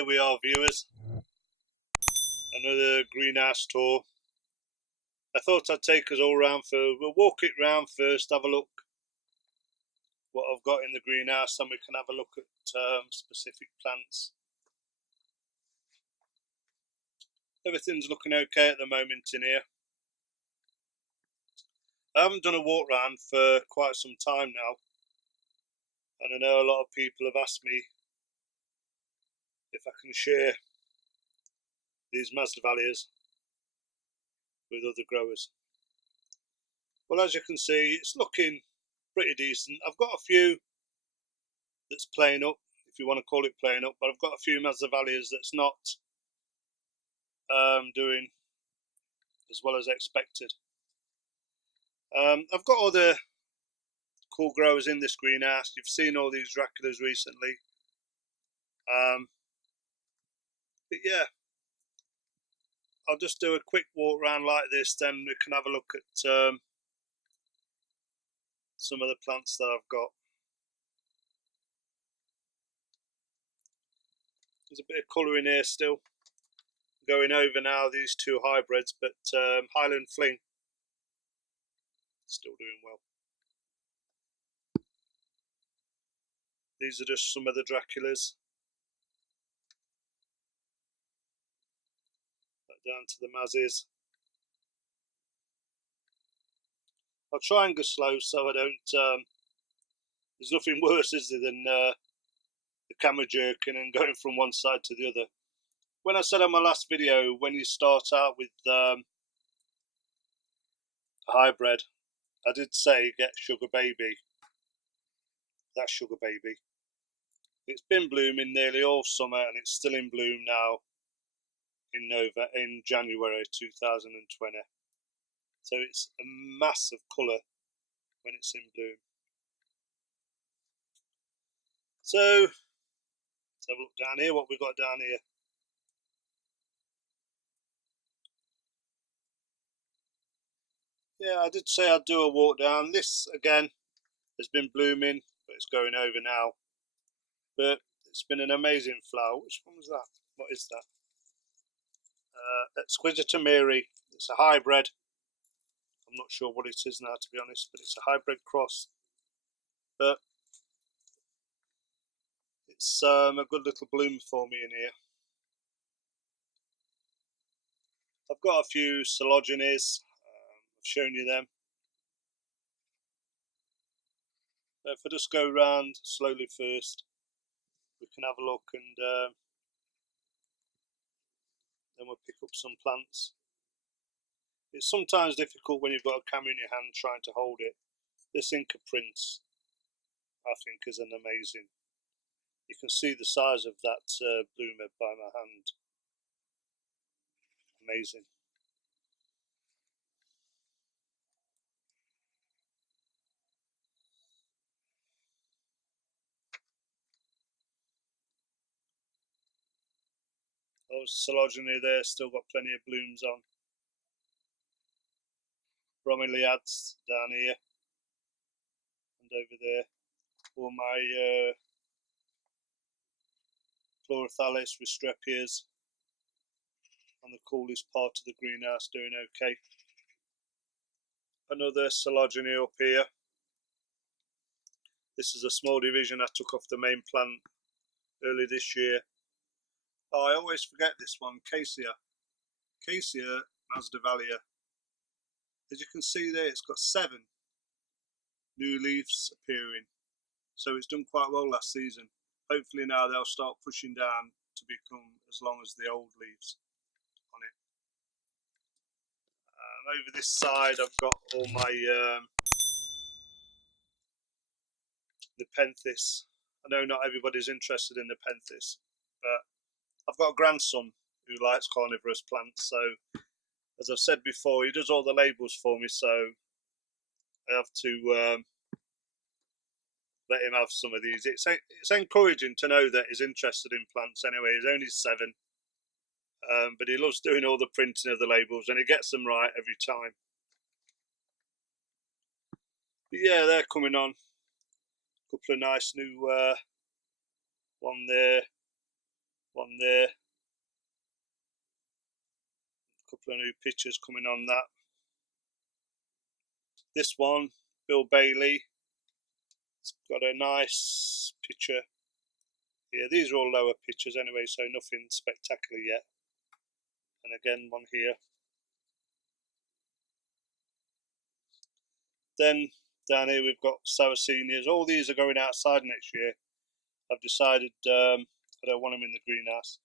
here we are, viewers. Another greenhouse tour. I thought I'd take us all round we'll walk it round first, have a look what I've got in the greenhouse, and we can have a look at specific plants. Everything's looking okay at the moment in here. I haven't done a walk round for quite some time now, and I know a lot of people have asked me if I can share these Masdevallias with other growers. Well, as you can see, it's looking pretty decent. I've got a few that's playing up, if you want to call it playing up, but I've got a few Masdevallias that's not doing as well as expected. I've got other cool growers in this greenhouse. You've seen all these Draculas recently. But yeah, I'll just do a quick walk around like this, then we can have a look at some of the plants that I've got. There's a bit of colour in here still. Going over now these two hybrids, but Highland Fling still doing well. These are just some of the Draculas. Back down to the Mazzies. I'll try and go slow so I don't. There's nothing worse, is there, than the camera jerking and going from one side to the other. When I said on my last video, when you start out with a hybrid, I did say get Sugar Baby. That's Sugar Baby. It's been blooming nearly all summer, and it's still in bloom now in January 2020. So it's a massive colour when it's in bloom. So let's have a look down here, what we've got down here. Yeah, I did say I'd do a walk down. This again has been blooming, but it's going over now. But it's been an amazing flower. Which one was that? What is that? Exquisita Mary. It's a hybrid. I'm not sure what it is now, to be honest, but it's a hybrid cross. But it's a good little bloom for me in here. I've got a few Sarracenias. I've shown you them. If I just go round slowly first, we can have a look, and then we'll pick up some plants. It's sometimes difficult when you've got a camera in your hand trying to hold it. This Inca Prince, I think, is an amazing. You can see the size of that bloomer by my hand. Amazing. Those Sarracenia there still got plenty of blooms on. Bromeliads down here and over there. All my Chlorophyllus Restrepias on the coolest part of the greenhouse doing okay. Another Sarracenia up here. This is a small division I took off the main plant early this year. Oh, I always forget this one, Cassia Masdevallia. As you can see there, it's got 7 new leaves appearing. So it's done quite well last season. Hopefully now they'll start pushing down to become as long as the old leaves on it. Over this side I've got all my Nepenthes. I know not everybody's interested in Nepenthes, but I've got a grandson who likes carnivorous plants, so as I've said before, he does all the labels for me, so I have to let him have some of these. It's encouraging to know that he's interested in plants anyway. He's only 7, but he loves doing all the printing of the labels, and he gets them right every time. But yeah, they're coming on. A couple of nice new one there. One there. A couple of new pictures coming on that. This one, Bill Bailey. It's got a nice picture here. These are all lower pictures anyway, so nothing spectacular yet. And again, one here. Then down here we've got Sarracenias. All these are going outside next year. I've decided I don't want them in the greenhouse.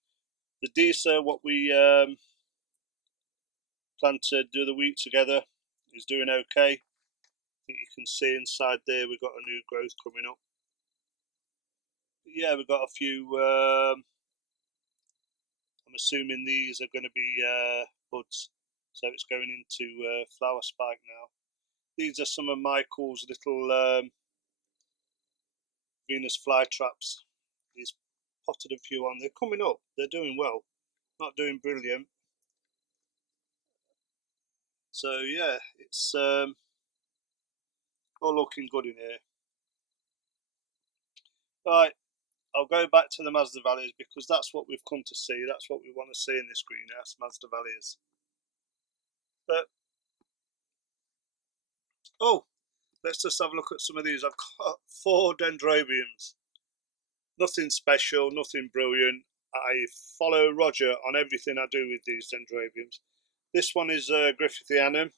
The Disa, what we planted the other week together, is doing okay. I think you can see inside there we've got a new growth coming up. But yeah, we've got a few. I'm assuming these are going to be buds, so it's going into flower spike now. These are some of Michael's little Venus flytraps. He's potted a few on. They're coming up. They're doing well. Not doing brilliant. So yeah, it's all looking good in here. Right, I'll go back to the Masdevallias because that's what we've come to see. That's what we want to see in this greenhouse, Masdevallias. But oh, let's just have a look at some of these. I've got 4 Dendrobiums. Nothing special, nothing brilliant. I follow Roger on everything I do with these Dendrobiums. This one is Griffithianum.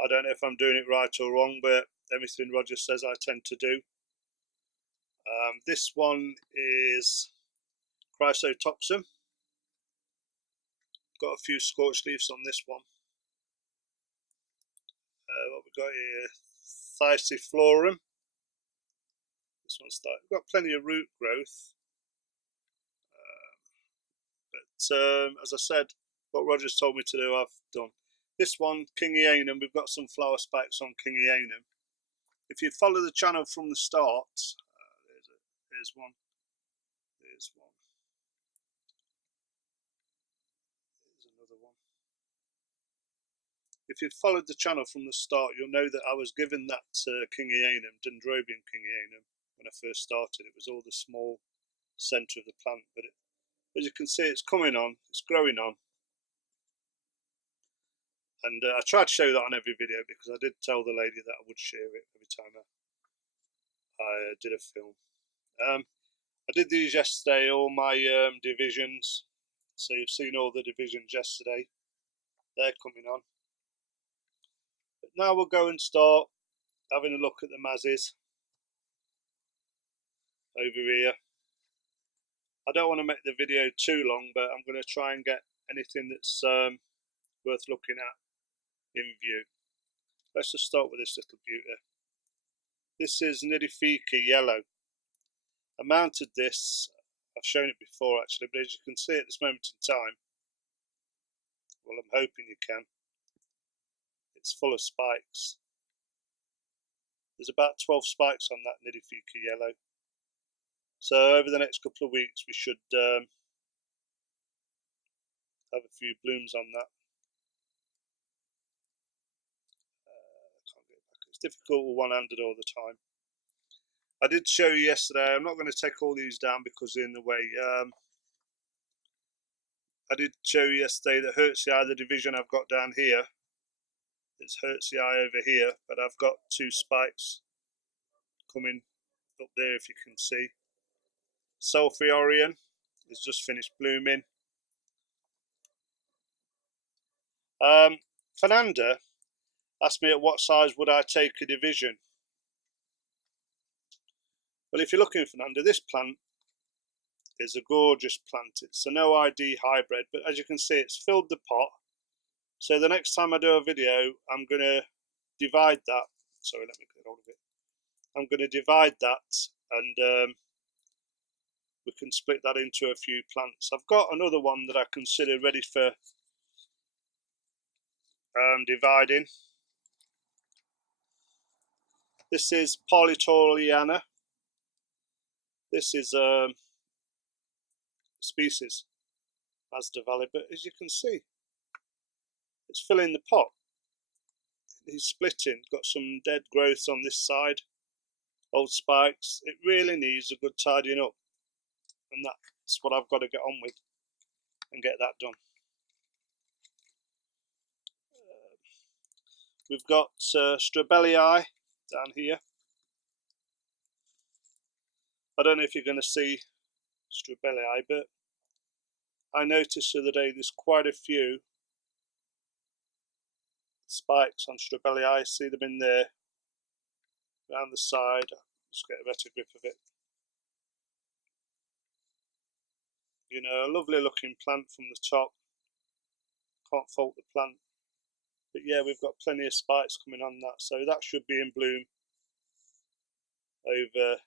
I don't know if I'm doing it right or wrong, but everything Roger says I tend to do. This one is Chrysotoxum. Got a few scorched leaves on this one. What we got here? Thyciflorum. This one's started. We've got plenty of root growth. But as I said, what Roger's told me to do, I've done. This one, Kingianum, we've got some flower spikes on Kingianum. If you follow the channel from the start, there's one. There's one. There's another one. If you followed the channel from the start, you'll know that I was given that Kingianum, Dendrobium Kingianum, when I first started. It was all the small centre of the plant, but as you can see, it's coming on, it's growing on. And I tried to show that on every video because I did tell the lady that I would share it every time I did a film. I did these yesterday, all my divisions. So you've seen all the divisions yesterday. They're coming on. But now we'll go and start having a look at the mazzies over here. I don't want to make the video too long, but I'm going to try and get anything that's worth looking at in view. Let's just start with this little beauty. This is Nidifica Yellow. I mounted this, I've shown it before actually, but as you can see at this moment in time, well, I'm hoping you can, it's full of spikes. There's about 12 spikes on that Nidifica Yellow. So over the next couple of weeks we should have a few blooms on that. It's difficult with one-handed all the time. I did show you yesterday, I'm not going to take all these down because they're in the way. I did show you yesterday that Hertzii, the division I've got down here, is Hertzii over here, but I've got 2 spikes coming up there if you can see. Sulphurion has just finished blooming. Fernanda asked me at what size would I take a division. Well, if you're looking for Fernanda, this plant is a gorgeous plant. It's an OID hybrid, but as you can see, it's filled the pot. So the next time I do a video, I'm going to divide that. Sorry, let me get hold of it. I'm going to divide that and we can split that into a few plants. I've got another one that I consider ready for dividing. This is Polytoliana. This is species, Masdevallia, but as you can see, it's filling the pot. He's splitting, got some dead growths on this side, old spikes. It really needs a good tidying up. and that's what I've got to get on with and get that done. We've got Strabellii down here. I don't know if you're going to see Strabellii, but I noticed the other day there's quite a few spikes on Strabellii. I see them in there around the side. Just get a better grip of it. You know, a lovely looking plant from the top. Can't fault the plant. But yeah, we've got plenty of spikes coming on that, so that should be in bloom over,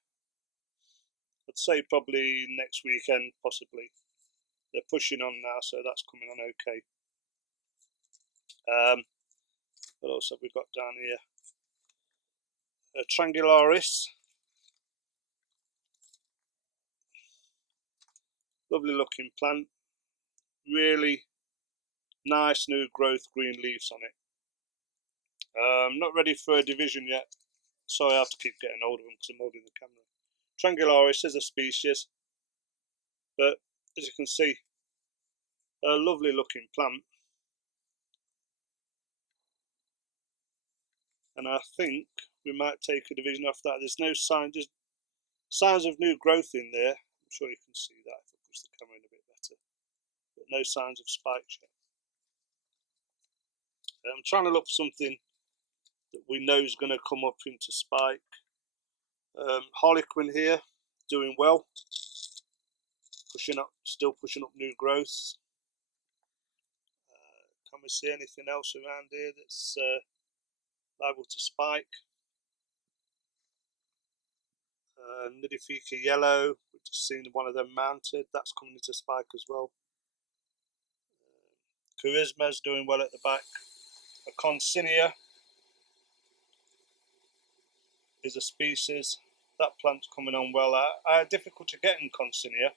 I'd say probably next weekend, possibly. They're pushing on now, so that's coming on okay. What else have we got down here? Triangularis. Lovely looking plant. Really nice new growth, green leaves on it. Not ready for a division yet. Sorry, I have to keep getting hold of them because I'm holding the camera. Triangularis is a species, but as you can see, a lovely looking plant. And I think we might take a division off that. There's no signs of new growth in there. I'm sure you can see that if I push the camera in a bit better. But no signs of spikes yet. I'm trying to look for something that we know is going to come up into spike. Harlequin here, doing well. Pushing up, still pushing up new growths. Can we see anything else around here that's liable to spike? Nidifica yellow, we've just seen one of them mounted, that's coming into spike as well. Charisma's doing well at the back. A Consinia is a species. That plant's coming on well. I had difficulty getting Consinia,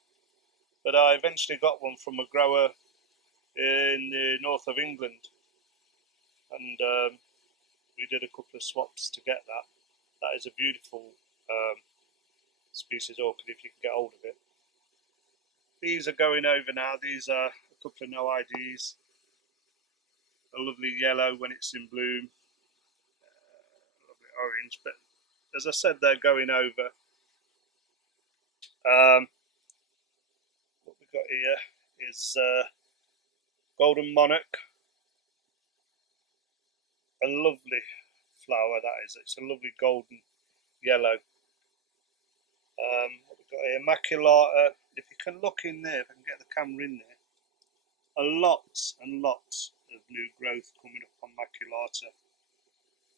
but I eventually got one from a grower in the north of England, and we did a couple of swaps to get that. That is a beautiful species orchid if you can get hold of it. These are going over now. These are a couple of no IDs. A lovely yellow when it's in bloom, lovely orange, but as I said, they're going over. What we've got here is golden monarch. A lovely flower that is. It's a lovely golden yellow. What we've got here, maculata. If you can look in there, if I can get the camera in there, lots and lots of new growth coming up on maculata.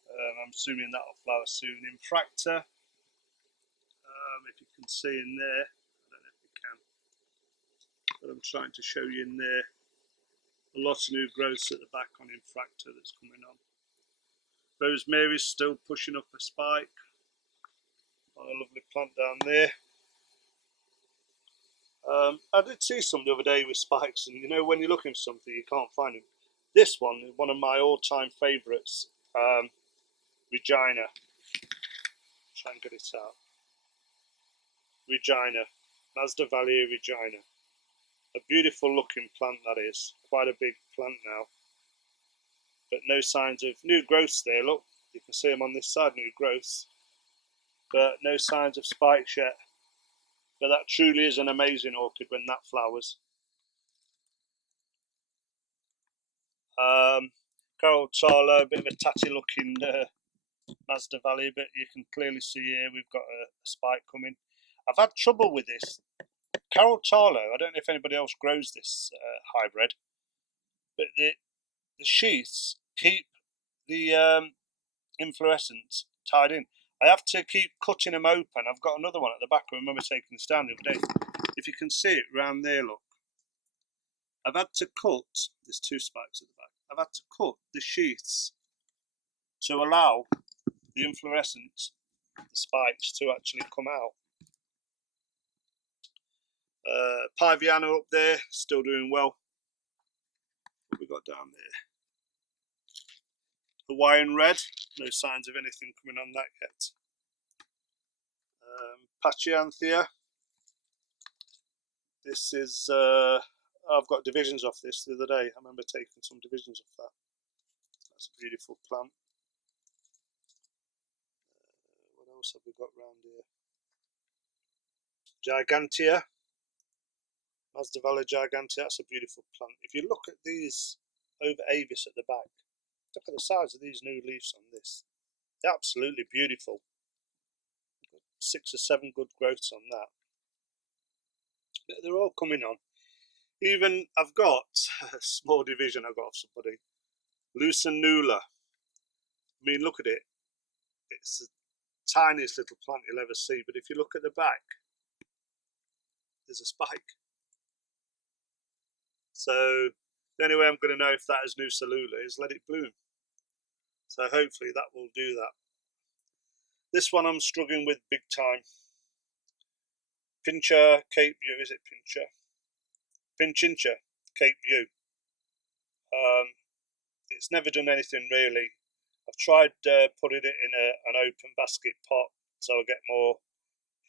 I'm assuming that'll flower soon. Infractor, if you can see in there, I don't know if you can, but I'm trying to show you in there. A lot of new growths at the back on Infractor that's coming on. Rosemary's still pushing up a spike on a lovely plant down there. I did see some the other day with spikes, and you know when you're looking for something you can't find them. This one is one of my all-time favourites, Regina. Try and get it out. Regina, Masdevallia Regina. A beautiful looking plant that is, quite a big plant now. But no signs of new growths there, look, you can see them on this side, new growths. But no signs of spikes yet. But that truly is an amazing orchid when that flowers. Coral Tala, a bit of a tatty looking Masdevallia, but you can clearly see here we've got a spike coming. I've had trouble with this. Coral Tala, I don't know if anybody else grows this hybrid, but the sheaths keep the inflorescence tied in. I have to keep cutting them open. I've got another one at the back. I remember taking this down the other day. If you can see it round there, look. I've had to cut, there's two spikes at the back. I've had to cut the sheaths to allow the inflorescence, the spikes, to actually come out. Piviana up there, still doing well. What we got down there? Hawaiian red, no signs of anything coming on that yet. Pachyantha, This is, I've got divisions off this the other day. I remember taking some divisions off that. That's a beautiful plant. What else have we got around here? Gigantea. Masdevallia Gigantea. That's a beautiful plant. If you look at these over Avis at the back, look at the size of these new leaves on this. They're absolutely beautiful. 6 or 7 good growths on that. But they're all coming on. Even I've got a small division I got off somebody. Lucenula. I mean, look at it. It's the tiniest little plant you'll ever see. But if you look at the back, there's a spike. So the only way I'm going to know if that is Lucenula is let it bloom. So hopefully that will do that. This one I'm struggling with big time. Pincher Cape View, is it Pincher? Pinchincha Cape View. It's never done anything really. I've tried putting it in an open basket pot so I get more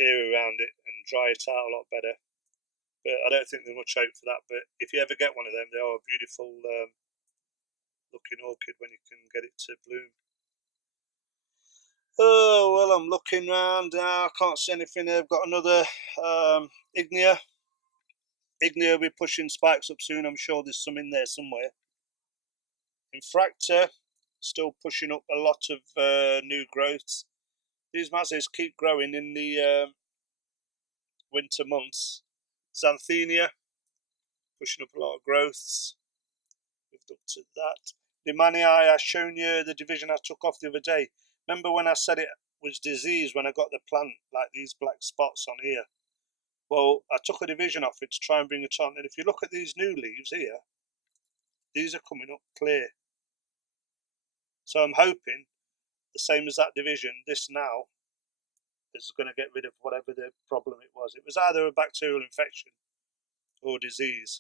air around it and dry it out a lot better. But I don't think there's much hope for that. But if you ever get one of them, they are a beautiful looking orchid when you can get it to bloom. Oh, well, I'm looking around now. I can't see anything there. I've got another Ignea. Ignea will be pushing spikes up soon. I'm sure there's some in there somewhere. Infractor, still pushing up a lot of new growths. These mazes keep growing in the winter months. Xanthenia, pushing up a lot of growths. We've looked at that. Limanii, I've shown you the division I took off the other day. Remember when I said it was disease when I got the plant, like these black spots on here? Well, I took a division off it to try and bring it on. And if you look at these new leaves here, these are coming up clear. So I'm hoping, the same as that division, this now is going to get rid of whatever the problem it was. It was either a bacterial infection or disease.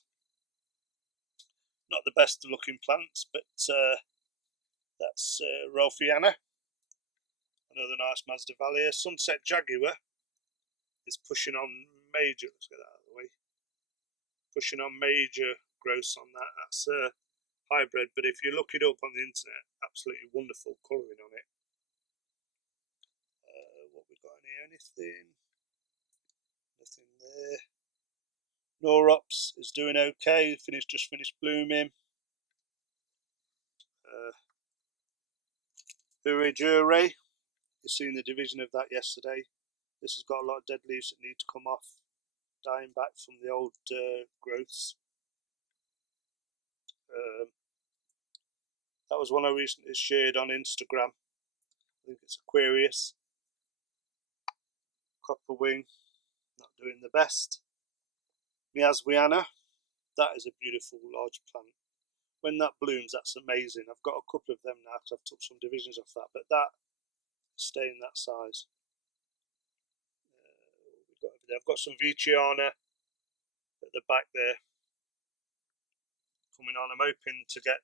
Not the best looking plants, but that's Rolfiana. Another nice Masdevallia. Sunset Jaguar is pushing on major, let's get that out of the way, pushing on major growths on that. That's hybrid, but if you look it up on the internet, absolutely wonderful colouring on it. What we got in here? Anything? Nothing there. Norops is doing okay. Just finished blooming. Jure. You've seen the division of that yesterday. This has got a lot of dead leaves that need to come off, dying back from the old growths. That was one I recently shared on Instagram. I think it's Aquarius. Copper wing, not doing the best. Miaswiana, that is a beautiful large plant. When that blooms, that's amazing. I've got a couple of them now because I've took some divisions off that, but that staying that size. I've got some Viciana at the back there coming on. I'm hoping to get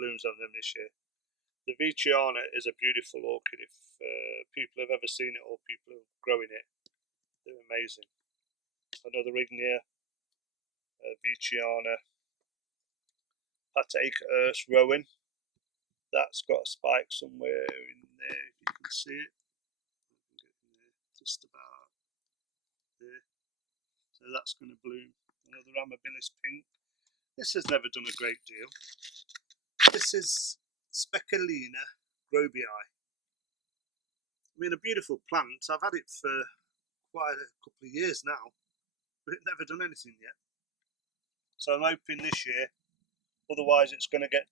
blooms on them this year. The Viciana is a beautiful orchid. If people have ever seen it or people are growing it, they're amazing. Another Ignea, Viciana, Patek Earth Rowan. That's got a spike somewhere in there, if you can see it. Just about there. So that's going to bloom. Another Amabilis Pink. This has never done a great deal. This is Speculina grobii. I mean, a beautiful plant. I've had it for quite a couple of years now, but it's never done anything yet. So I'm hoping this year, otherwise it's going to get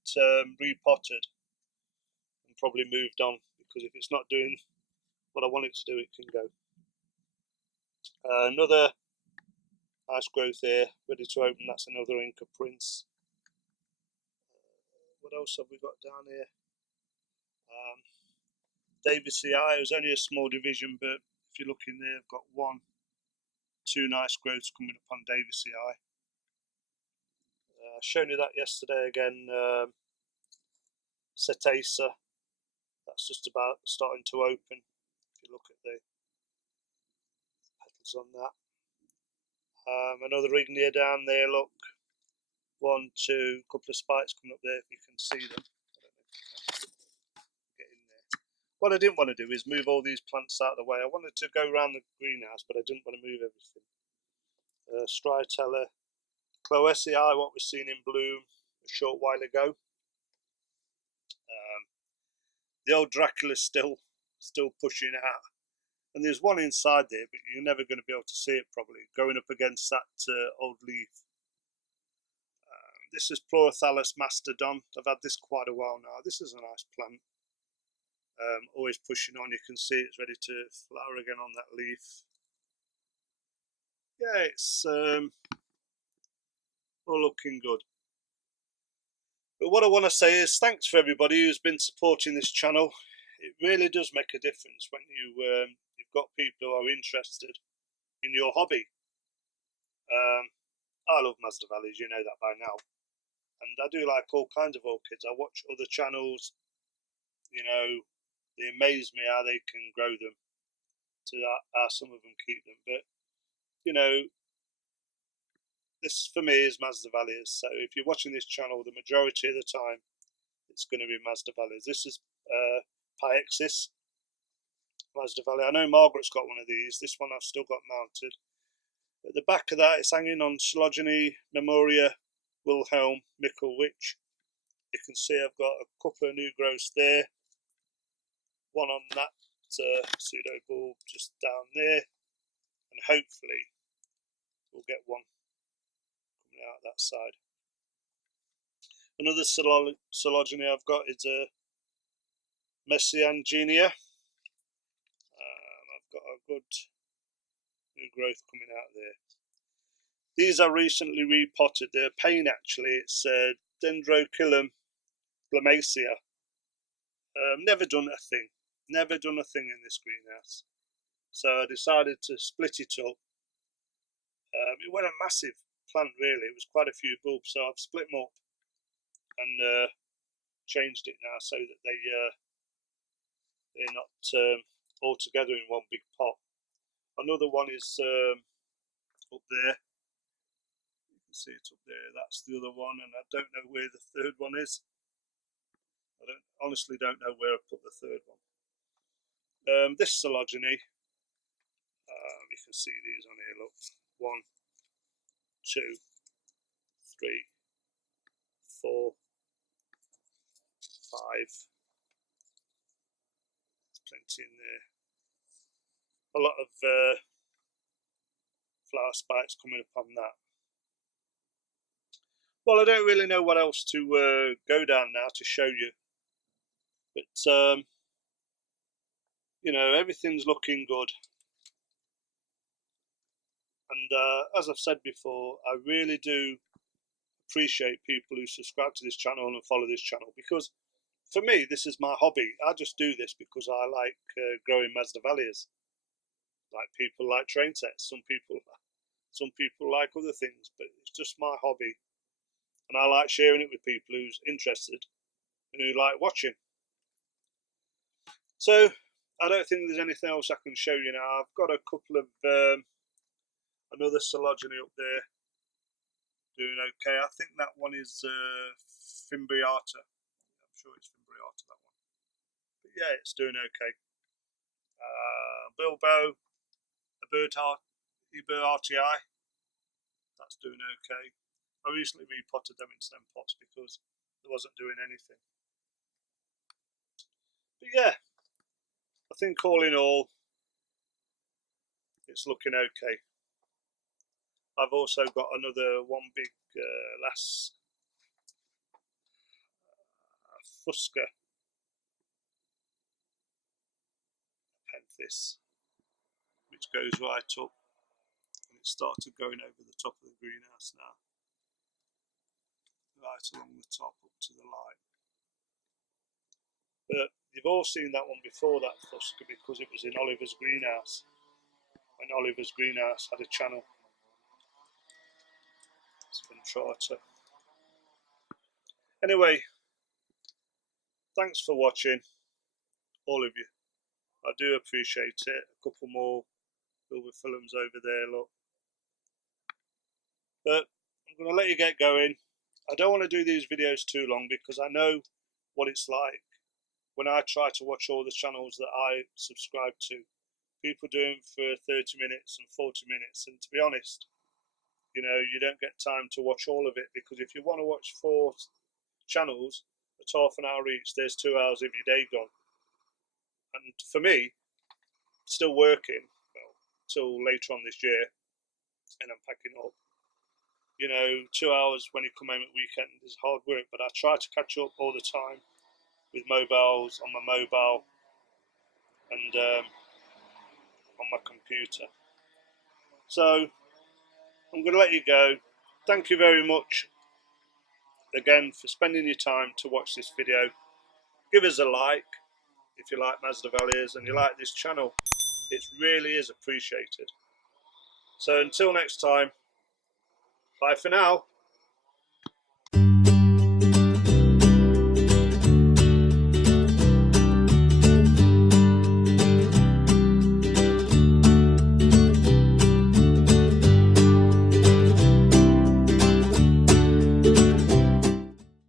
repotted and probably moved on, because if it's not doing what I want it to do, it can go. Another nice growth here, ready to open. That's another Inca Prince. What else have we got down here? Davisii. It was only a small division, but if you look in there, I've got 2 nice growths coming up on Davisii. I've shown you that yesterday again. Cetacea. That's just about starting to open. If you look at the petals on that. Another ignia down there, look. 1, 2, couple of spikes coming up there if you can see them. I don't know if you can get in there. What I didn't want to do is move all these plants out of the way. I wanted to go around the greenhouse, but I didn't want to move everything. Strytella, Cloacei, what we've seen in bloom a short while ago. The old Dracula's still pushing out. And there's one inside there, but you're never going to be able to see it probably, going up against that old leaf. This is Pleurothallus mastodon. I've had this quite a while now. This is a nice plant. Always pushing on. You can see it's ready to flower again on that leaf. Yeah, it's all looking good. But what I want to say is thanks for everybody who's been supporting this channel. It really does make a difference when you've got people who are interested in your hobby. I love Masdevallias, you know that by now. And I do like all kinds of orchids. I watch other channels, you know, they amaze me how they can grow them, to how some of them keep them. But, you know, this for me is Masdevallias. So if you're watching this channel, the majority of the time, it's going to be Masdevallias. This is Pyxis Masdevallia. I know Margaret's got one of these. This one I've still got mounted. At the back of that, it's hanging on Coleogyne Memoria Wilhelm Michelwich. You can see I've got a couple of new growths there. One on that pseudo bulb just down there, and hopefully we'll get one coming out that side. Another Coleogyne I've got is a Messiangenia. I've got a good new growth coming out there. These are recently repotted. They're pain actually. It's Dendrobium Blumacea. Never done a thing in this greenhouse. So I decided to split it up. It was a massive plant really. It was quite a few bulbs, so I've split them up and changed it now so that they're not all together in one big pot. Another one is up there. You can see it up there. That's the other one, and I don't know where the third one is. I honestly don't know where I put the third one. This Coleogyne, you can see these on here. Look, 1, 2, 3, 4, 5. There's plenty in there. A lot of flower spikes coming up on that. Well, I don't really know what else to go down now to show you, but you know, everything's looking good. And as I've said before, I really do appreciate people who subscribe to this channel and follow this channel, because for me this is my hobby. I just do this because I like growing Masdevallias. Like people like train sets, some people like other things, but it's just my hobby, and I like sharing it with people who's interested and who like watching. So I don't think there's anything else I can show you now. I've got a couple of another Coleogyne up there doing okay. I think that one is Fimbriata. I'm sure it's Fimbriata, that one. But yeah, it's doing okay. Bilbo, Eberhartii, that's doing okay. I recently repotted them in stem pots because they wasn't doing anything. But yeah, I think all in all, it's looking okay. I've also got another one big last Fusca Penthis, which goes right up, and it started going over the top of the greenhouse now, right along the top up to the light. But you've all seen that one before, that Fusca, because it was in Oliver's greenhouse, when Oliver's greenhouse had a channel. It's Ventrata. Anyway, thanks for watching, all of you. I do appreciate it. A couple more silver films over there, look. But I'm going to let you get going. I don't want to do these videos too long because I know what it's like when I try to watch all the channels that I subscribe to. People doing for 30 minutes and 40 minutes, and to be honest, you know, you don't get time to watch all of it, because if you want to watch 4 channels at half an hour each, there's 2 hours of your day gone. And for me, still working, well, till later on this year, and I'm packing up, you know, 2 hours when you come home at weekend is hard work, but I try to catch up all the time with mobiles, on my mobile, and on my computer. So I'm going to let you go. Thank you very much again for spending your time to watch this video. Give us a like if you like Masdevallias and you like this channel. It really is appreciated. So until next time, bye for now.